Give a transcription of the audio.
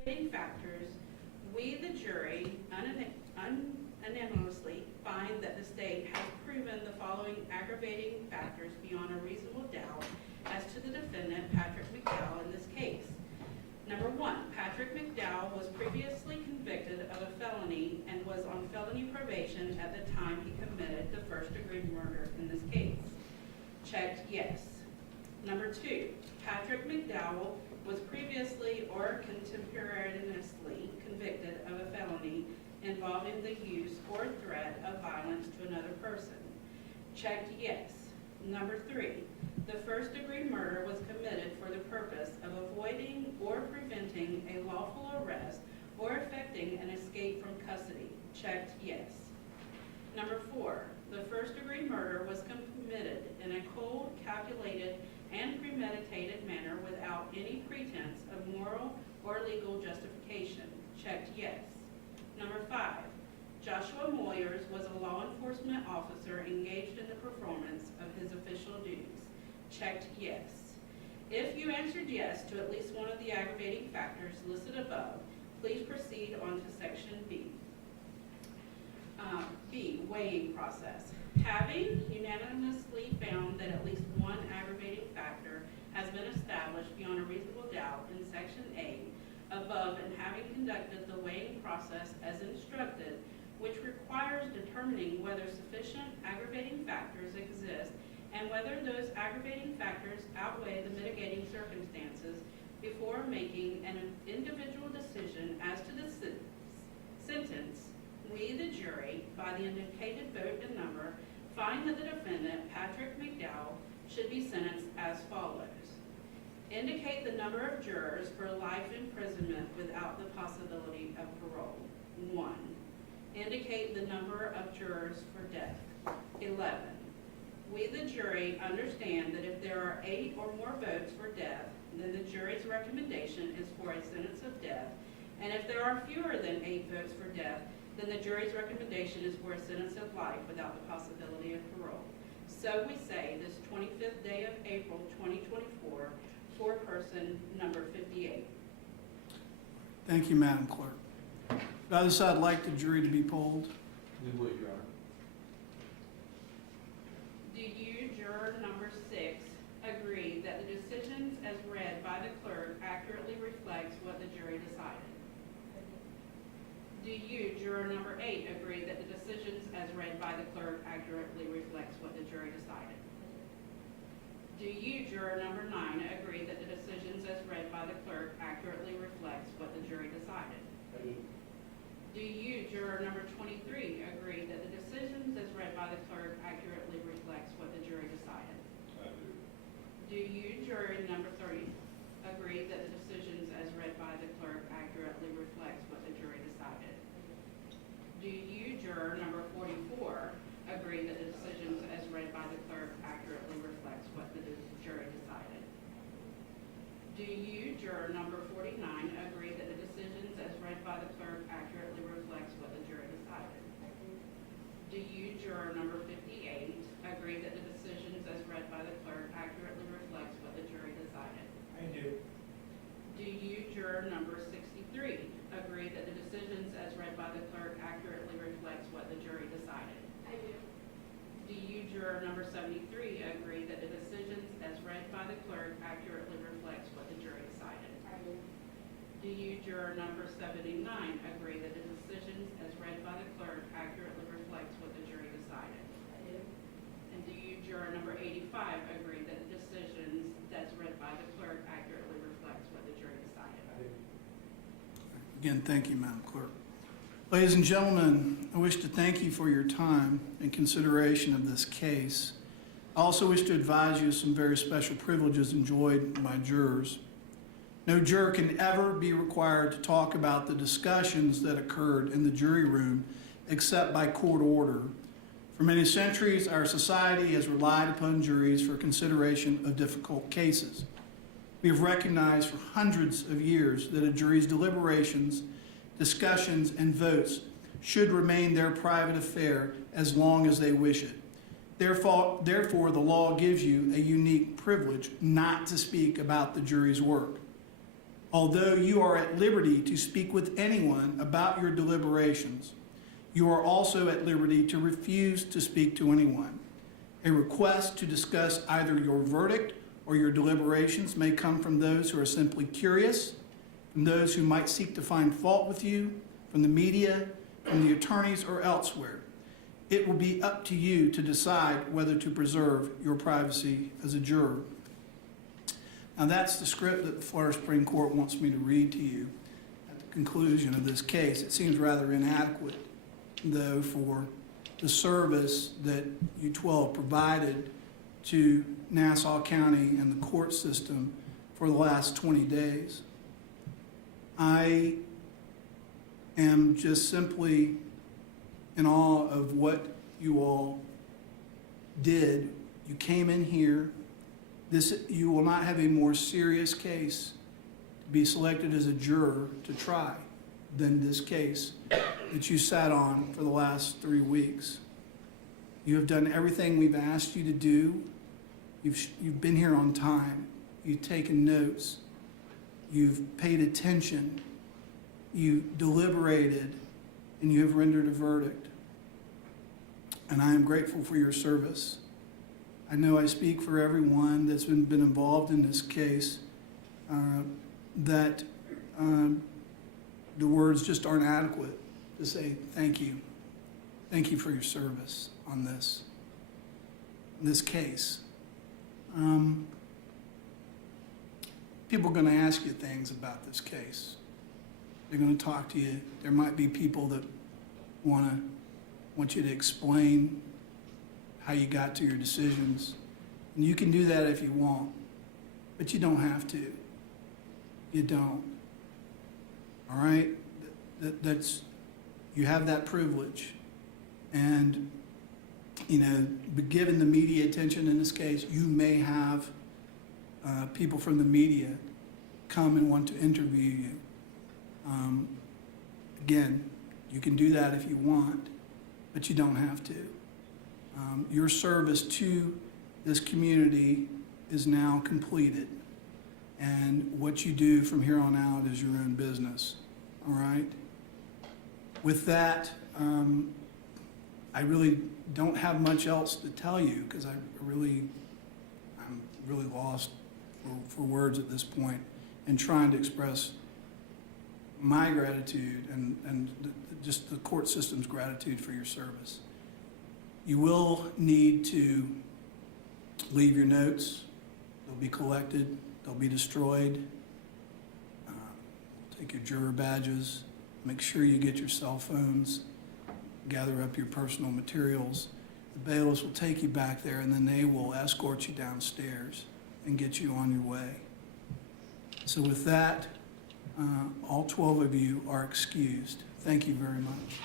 aggravating factors, we, the jury, unanimously find that the state has proven the following aggravating factors beyond a reasonable doubt as to the defendant, Patrick McDowell, in this case. Number one, Patrick McDowell was previously convicted of a felony and was on felony probation at the time he committed the first-degree murder in this case. Checked yes. Number two, Patrick McDowell was previously or contemporaneously convicted of a felony involving the use or threat of violence to another person. Checked yes. Number three, the first-degree murder was committed for the purpose of avoiding or preventing a lawful arrest or effecting an escape from custody. Checked yes. Number four, the first-degree murder was committed in a cold, calculated, and premeditated manner without any pretense of moral or legal justification. Checked yes. Number five, Joshua Moyers was a law enforcement officer engaged in the performance of his official duties. Checked yes. If you answered yes to at least one of the aggravating factors listed above, please proceed on to section B. B, weighing process. Having unanimously found that at least one aggravating factor has been established beyond a reasonable doubt in section A above, and having conducted the weighing process as instructed, which requires determining whether sufficient aggravating factors exist and whether those aggravating factors outweigh the mitigating circumstances before making an individual decision as to the sentence, we, the jury, by the indicated vote and number, find that the defendant, Patrick McDowell, should be sentenced as follows. Indicate the number of jurors for life imprisonment without the possibility of parole. 1. Indicate the number of jurors for death. 11. We, the jury, understand that if there are 8 or more votes for death, then the jury's recommendation is for a sentence of death, and if there are fewer than 8 votes for death, then the jury's recommendation is for a sentence of life without the possibility of parole. So we say this 25th day of April 2024 for person number 58. Thank you, Madam Clerk. By this, I'd like the jury to be polled. We would, Your Honor. Do you, juror number 6, agree that the decisions as read by the clerk accurately reflects what the jury decided? Do you, juror number 8, agree that the decisions as read by the clerk accurately reflects what the jury decided? Do you, juror number 9, agree that the decisions as read by the clerk accurately reflects what the jury decided? I do. Do you, juror number 23, agree that the decisions as read by the clerk accurately reflects what the jury decided? I do. Do you, juror number 30, agree that the decisions as read by the clerk accurately reflects what the jury decided? Do you, juror number 44, agree that the decisions as read by the clerk accurately reflects what the jury decided? Do you, juror number 49, agree that the decisions as read by the clerk accurately reflects what the jury decided? Do you, juror number 58, agree that the decisions as read by the clerk accurately reflects what the jury decided? I do. Do you, juror number 63, agree that the decisions as read by the clerk accurately reflects what the jury decided? I do. Do you, juror number 73, agree that the decisions as read by the clerk accurately reflects what the jury decided? I do. Do you, juror number 79, agree that the decisions as read by the clerk accurately reflects what the jury decided? I do. And do you, juror number 85, agree that the decisions as read by the clerk accurately reflects what the jury decided? I do. Again, thank you, Madam Clerk. Ladies and gentlemen, I wish to thank you for your time and consideration of this case. I also wish to advise you of some very special privileges enjoyed by jurors. No juror can ever be required to talk about the discussions that occurred in the jury room except by court order. For many centuries, our society has relied upon juries for consideration of difficult cases. We have recognized for hundreds of years that a jury's deliberations, discussions, and votes should remain their private affair as long as they wish it. Therefore, the law gives you a unique privilege not to speak about the jury's work. Although you are at liberty to speak with anyone about your deliberations, you are also at liberty to refuse to speak to anyone. A request to discuss either your verdict or your deliberations may come from those who are simply curious, from those who might seek to find fault with you, from the media, from the attorneys, or elsewhere. It will be up to you to decide whether to preserve your privacy as a juror. Now that's the script that the Florida Supreme Court wants me to read to you at the conclusion of this case. It seems rather inadequate, though, for the service that you 12 provided to Nassau County and the court system for the last 20 days. I am just simply in awe of what you all did. You came in here. You will not have a more serious case to be selected as a juror to try than this case that you sat on for the last 3 weeks. You have done everything we've asked you to do. You've been here on time. You've taken notes. You've paid attention. You deliberated, and you have rendered a verdict. And I am grateful for your service. I know I speak for everyone that's been involved in this case, that the words just aren't adequate to say thank you. Thank you for your service on this case. People are going to ask you things about this case. They're going to talk to you. There might be people that want you to explain how you got to your decisions. And you can do that if you want, but you don't have to. You don't. All right? That's you have that privilege. And, given the media attention in this case, you may have people from the media come and want to interview you. Again, you can do that if you want, but you don't have to. Your service to this community is now completed, and what you do from here on out is your own business. All right? With that, I really don't have much else to tell you because I'm really lost for words at this point and trying to express my gratitude and just the court system's gratitude for your service. You will need to leave your notes. They'll be collected. They'll be destroyed. Take your juror badges. Make sure you get your cell phones. Gather up your personal materials. The bailiffs will take you back there, and then they will escort you downstairs and get you on your way. So with that, all 12 of you are excused. Thank you very much.